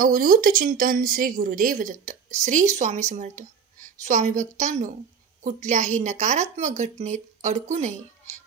अवधूत चिंतन श्री गुरुदेव दत्त. श्री स्वामी समर्थ. स्वामी भक्तांनो, कुठल्याही नकारात्मक घटनेत अडकू नये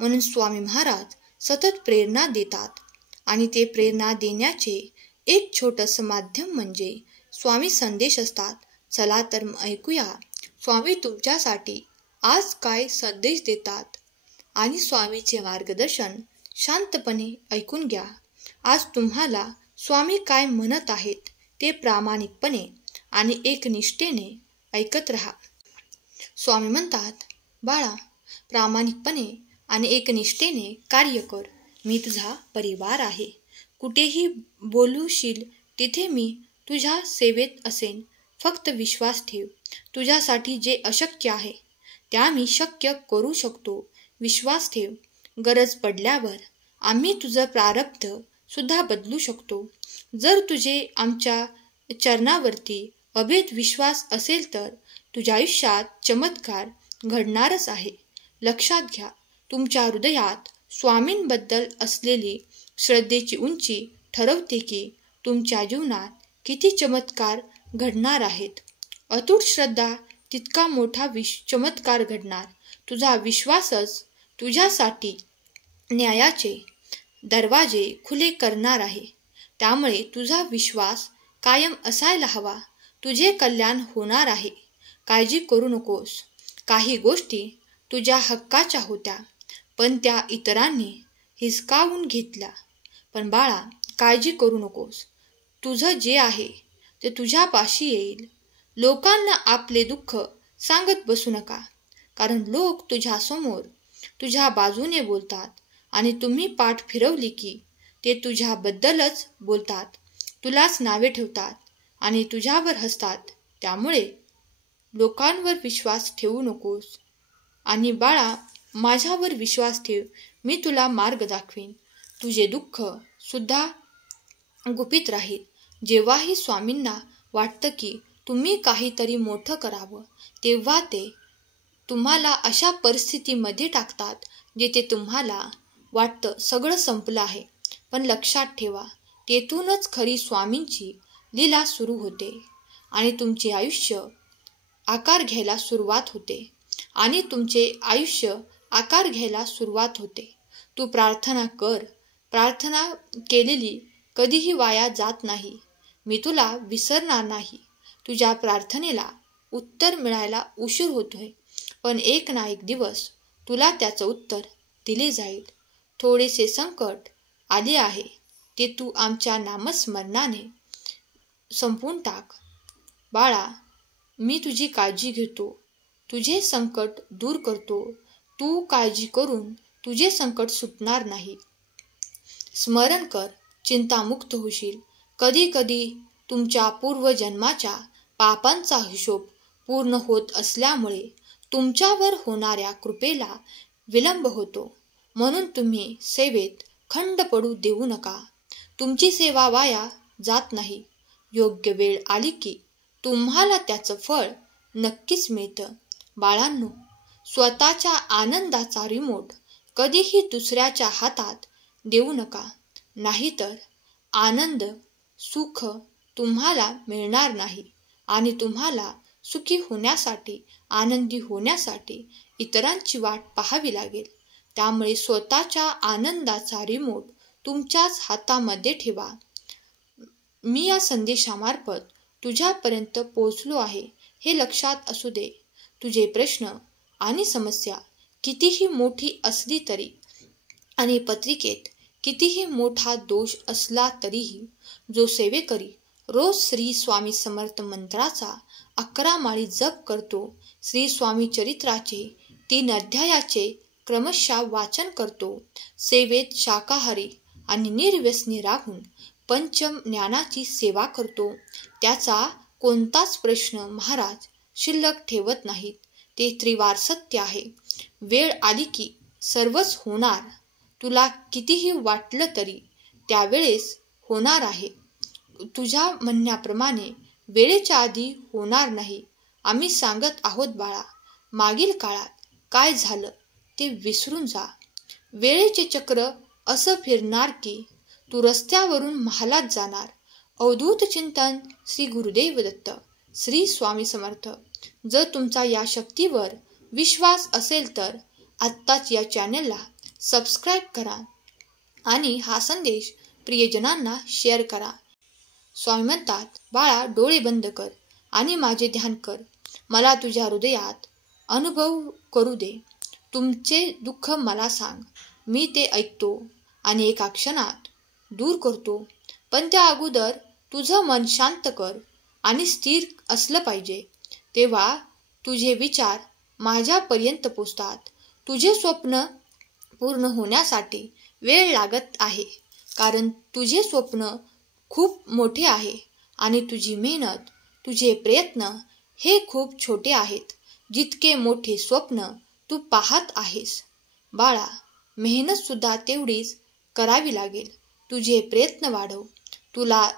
म्हणून स्वामी महाराज सतत प्रेरणा देतात आणि ते प्रेरणा देण्याचे एक छोटंसं माध्यम म्हणजे स्वामी संदेश असतात. चला तर ऐकूया स्वामी तुमच्यासाठी आज काय संदेश देतात आणि स्वामीचे मार्गदर्शन शांतपणे ऐकून घ्या. आज तुम्हाला स्वामी काय म्हणत आहेत ते प्रामाणिकपणे आणि एकनिष्ठेने ऐकत राहा. स्वामी म्हणतात, बाळा, प्रामाणिकपणे आणि एकनिष्ठेने कार्य कर. मी तुझा परिवार आहे. कुठेही बोलूशील तिथे मी तुझ्या सेवेत असेन. फक्त विश्वास ठेव. तुझ्यासाठी जे अशक्य आहे त्या मी शक्य करू शकतो. विश्वास ठेव. गरज पडल्यावर आम्ही तुझं प्रारब्ध सुद्धा बदलू शकतो. जर तुझे आमच्या चरणावरती अभेद विश्वास असेल तर तुझ्या आयुष्यात चमत्कार घडणारच आहे. लक्षात घ्या, तुमच्या हृदयात स्वामींबद्दल असलेली श्रद्धेची उंची ठरवते की तुमच्या जीवनात किती चमत्कार घडणार आहेत. अतूट श्रद्धा तितका मोठा चमत्कार घडणार. तुझा विश्वासच तुझ्यासाठी न्यायाचे दरवाजे खुले करणार आहे. त्यामुळे तुझा विश्वास कायम असायला हवा. तुझे कल्याण होणार आहे. काळजी करू नकोस. काही गोष्टी तुझ्या हक्काच्या होत्या पण त्या इतरांनी हिसकावून घेतल्या. पण बाळा, काळजी करू नकोस. तुझं जे आहे ते तुझ्यापाशी येईल. लोकांना आपले दुःख सांगत बसू नका, कारण लोक तुझ्यासमोर तुझ्या बाजूने बोलतात आणि तुम्ही पाठ फिरवली की ते तुझ्याबद्दलच बोलतात. तुलाच नावे ठेवतात आणि तुझ्यावर हसतात. त्यामुळे लोकांवर विश्वास ठेवू नकोस. आणि बाळा, माझ्यावर विश्वास ठेव. मी तुला मार्ग दाखवीन. तुझे दुःख सुद्धा गुपित राहील. जेव्हाही स्वामींना वाटतं की तुम्ही काहीतरी मोठं करावं तेव्हा ते तुम्हाला अशा परिस्थितीमध्ये टाकतात जिथे तुम्हाला वाटतं सगळं संपलं आहे. पण लक्षात ठेवा, तेथूनच खरी स्वामींची लीला सुरू होते आणि तुमचे आयुष्य आकार घ्यायला सुरुवात होते. तू प्रार्थना कर. प्रार्थना केलेली कधीही वाया जात नाही. मी तुला विसरणार नाही. तुझ्या प्रार्थनेला उत्तर मिळायला उशीर होतोय, पण एक ना एक दिवस तुला त्याचं उत्तर दिले जाईल. थोडेसे संकट आले आहे ते तू आमच्या नामस्मरणाने संपवून टाक. बाळा, मी तुझी काळजी घेतो. तुझे संकट दूर करतो. तू काळजी करून तुझे संकट सुटणार नाही. स्मरण कर, चिंतामुक्त होशील. कधी कधी तुमच्या पूर्वजन्माच्या पापांचा हिशोब पूर्ण होत असल्यामुळे तुमच्यावर होणाऱ्या कृपेला विलंब होतो. म्हणून तुम्ही सेवेत खंड पडू देऊ नका. तुमची सेवा वाया जात नाही. योग्य वेळ आली की तुम्हाला त्याचं फळ नक्कीच मिळतं. बाळांनो, स्वतःच्या आनंदाचा रिमोट कधीही दुसऱ्याच्या हातात देऊ नका. नाहीतर आनंद, सुख तुम्हाला मिळणार नाही आणि तुम्हाला सुखी होण्यासाठी, आनंदी होण्यासाठी इतरांची वाट पाहावी लागेल. त्यामुळे स्वतःच्या आनंदाचा रिमोट तुमच्याच हातामध्ये ठेवा. मी या संदेशामार्फत तुझ्यापर्यंत पोहोचलो आहे हे लक्षात असू दे. तुझे प्रश्न आणि समस्या कितीही मोठी असली तरी आणि पत्रिकेत कितीही मोठा दोष असला तरीही जो सेवेकरी रोज श्री स्वामी समर्थ मंत्राचा 11 माळी जप करतो, श्री स्वामी चरित्राचे 3 अध्यायाचे क्रमशः वाचन करतो, सेवेत शाकाहारी आणि निर्व्यसनी राहून पंचम ज्ञानाची सेवा करतो, त्याचा कोणताच प्रश्न महाराज शिल्लक ठेवत नाहीत. ते त्रिवार सत्य आहे. वेळ आली की सर्वच होणार. तुला कितीही वाटलं तरी त्यावेळेस होणार आहे. तुझ्या म्हणण्याप्रमाणे वेळेच्या आधी होणार नाही. आम्ही सांगत आहोत बाळा, मागील काळात काय झालं ते विसरून जा. वेळेचे चक्र असं फिरणार की तू रस्त्यावरून महालात जाणार. अवधूत चिंतन श्री गुरुदेव दत्त. श्री स्वामी समर्थ. जर तुमचा या शक्तीवर विश्वास असेल तर आत्ताच या चॅनलला सबस्क्राईब करा आणि हा संदेश प्रियजनांना शेअर करा. स्वामी म्हणतात, बाळा डोळे बंद कर आणि माझे ध्यान कर. मला तुझ्या हृदयात अनुभव करू दे. तुमचे दुःख मला सांग. मी ते ऐकतो आणि एका क्षणात दूर करतो. पण त्या अगोदर तुझं मन शांत कर आणि स्थिर असलं पाहिजे. तेव्हा तुझे विचार माझ्यापर्यंत पोचतात. तुझे स्वप्न पूर्ण होण्यासाठी वेळ लागत आहे, कारण तुझे स्वप्न खूप मोठे आहे आणि तुझी मेहनत, तुझे प्रयत्न हे खूप छोटे आहेत. जितके मोठे स्वप्न तू पाहत आहेस बाळा, मेहनत सुद्धा तेवढीच करावी लागेल. तुझे प्रयत्न वाढव, तुला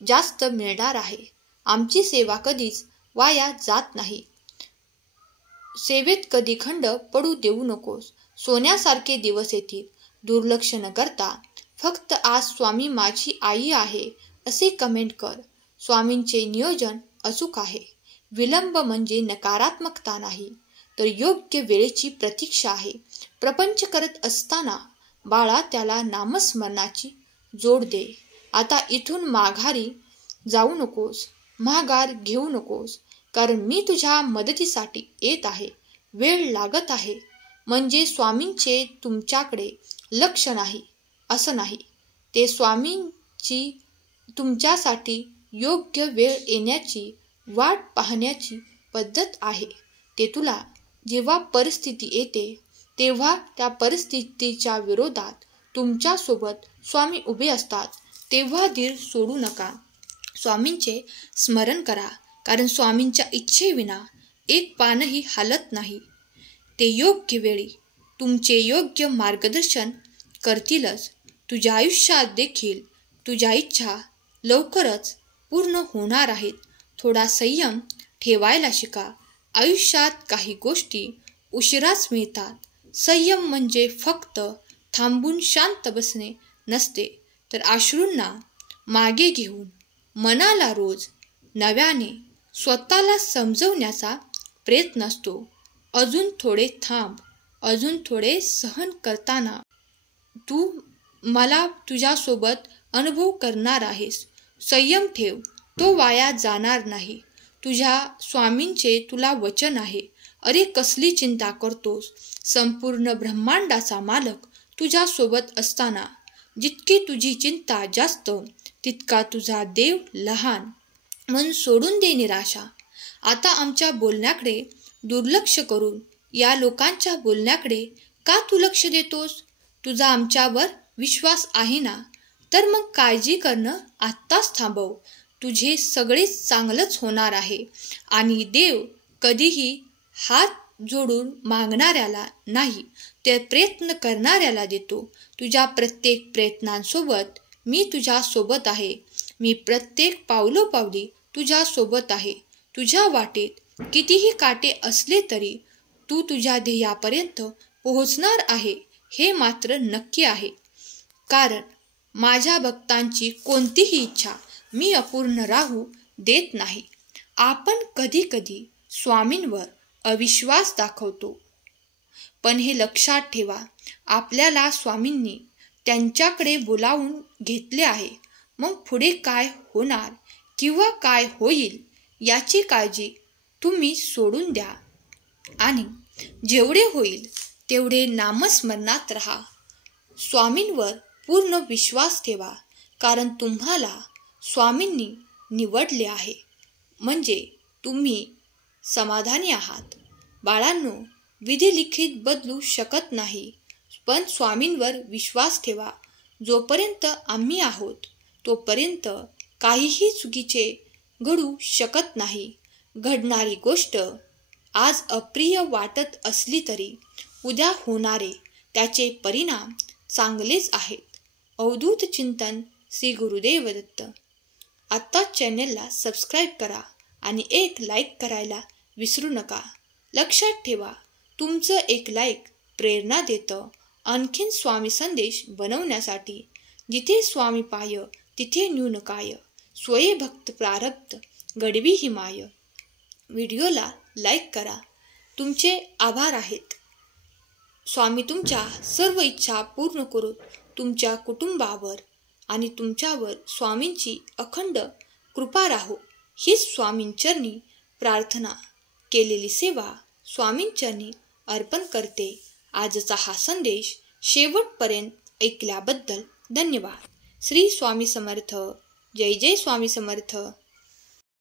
जास्त मिळणार आहे. आमची सेवा कधीच वाया जात नाही. सेवेत कधी खंड पडू देऊ नकोस. सोन्यासारखे दिवस येतील. दुर्लक्ष न करता फक्त आज स्वामी माझी आई आहे असे कमेंट कर. स्वामींचे नियोजन अचूक आहे. विलंब म्हणजे नकारात्मकता नाही, तर योग्य वेळेची प्रतीक्षा आहे. प्रपंच करत असताना बाळा त्याला नामस्मरणाची जोड दे. आता इथून माघारी जाऊ नकोस, माघार घेऊ नकोस, कारण मी तुझ्या मदतीसाठी येत आहे. वेळ लागत आहे म्हणजे स्वामींचे तुमच्याकडे लक्ष नाही असं नाही. ते स्वामींची तुमच्यासाठी योग्य वेळ येण्याची वाट पाहण्याची पद्धत आहे. ते तुला जेव्हा परिस्थिती येते तेव्हा त्या परिस्थितीच्या विरोधात तुमच्यासोबत स्वामी उभे असतात. तेव्हा धीर सोडू नका. स्वामींचे स्मरण करा, कारण स्वामींच्या इच्छेविना एक पानही हालत नाही. ते योग्य वेळी तुमचे योग्य मार्गदर्शन करतीलच. तुझ्या आयुष्यात देखील तुझ्या इच्छा लवकरच पूर्ण होणार आहेत. थोडा संयम ठेवायला शिका. आयुष्यात काही गोष्टी उशिराच मिळतात. संयम म्हणजे फक्त थांबून शांत बसणे नसते, तर अश्रूंना मागे घेऊन मनाला रोज नव्याने स्वतःला समजवण्याचा प्रयत्न असतो. अजून थोडे थांब, अजून थोडे सहन करताना तू मला तुझ्यासोबत अनुभव करणार आहेस. संयम ठेव, तो वाया जाणार नाही. तुझ्या स्वामींचे तुला वचन आहे. अरे कसली चिंता करतोस? संपूर्ण ब्रह्मांडाचा मालक तुझ्यासोबत असताना जितकी तुझी चिंता जास्त तितका तुझा देव लहान. मन सोडून दे निराशा. आता आमच्या बोलण्याकडे दुर्लक्ष करून या लोकांच्या बोलण्याकडे का तू लक्ष देतोस? तुझा आमच्यावर विश्वास आहे ना? तर मग काळजी करणं आत्ताच थांबव. तुझे सगळे चांगलंच होणार आहे आणि देव कधीही हात जोडून मागणाऱ्याला नाही, तर प्रयत्न करणाऱ्याला देतो. तुझ्या प्रत्येक प्रयत्नांसोबत मी तुझ्या सोबत आहे. मी प्रत्येक पावलोपावली तुझ्या सोबत आहे. तुझ्या वाटेत कितीही काटे असले तरी तू तुझ्या ध्येयापर्यंत पोहोचणार आहे हे मात्र नक्की आहे. कारण माझ्या भक्तांची कोणतीही इच्छा मी अपूर्ण राहू देत नाही. आपण कधी कधी स्वामींवर अविश्वास दाखवतो, पण हे लक्षात ठेवा, आपल्याला स्वामींनी त्यांच्याकडे बोलावून घेतले आहे. मग पुढे काय होणार किंवा काय होईल याची काळजी तुम्ही सोडून द्या आणि जेवढे होईल तेवढे नामस्मरणात राहा. स्वामींवर पूर्ण विश्वास ठेवा, कारण तुम्हाला स्वामींनी निवडले आहे म्हणजे तुम्ही समाधानी आहात. बाळांनो, विधी लिखित बदलू शकत नाही, पण स्वामींवर विश्वास ठेवा. जोपर्यंत आम्ही आहोत तोपर्यंत काहीही चुकीचे घडू शकत नाही. घडणारी गोष्ट आज अप्रिय वाटत असली तरी उद्या होणारे त्याचे परिणाम चांगलेच आहेत. अवधूत चिंतन श्री गुरुदेव दत्त. आत्ताच चॅनलला सबस्क्राईब करा आणि एक लाईक करायला विसरू नका. लक्षात ठेवा, तुमचं एक लाईक प्रेरणा देतं आणखीन स्वामी संदेश बनवण्यासाठी. जिथे स्वामी पाय तिथे न्यून काय. स्वये भक्त प्रारब्ध गडवी ही माय. व्हिडिओला लाईक करा. तुमचे आभार आहेत. स्वामी तुमच्या सर्व इच्छा पूर्ण करून तुमच्या कुटुंबावर आणि तुमच्यावर स्वामींची अखंड कृपा राहो हीच स्वामींचरणी प्रार्थना. केलेली सेवा स्वामींचरणी अर्पण करते. आजचा हा संदेश शेवटपर्यंत ऐकल्याबद्दल धन्यवाद. श्री स्वामी समर्थ. जय जय स्वामी समर्थ.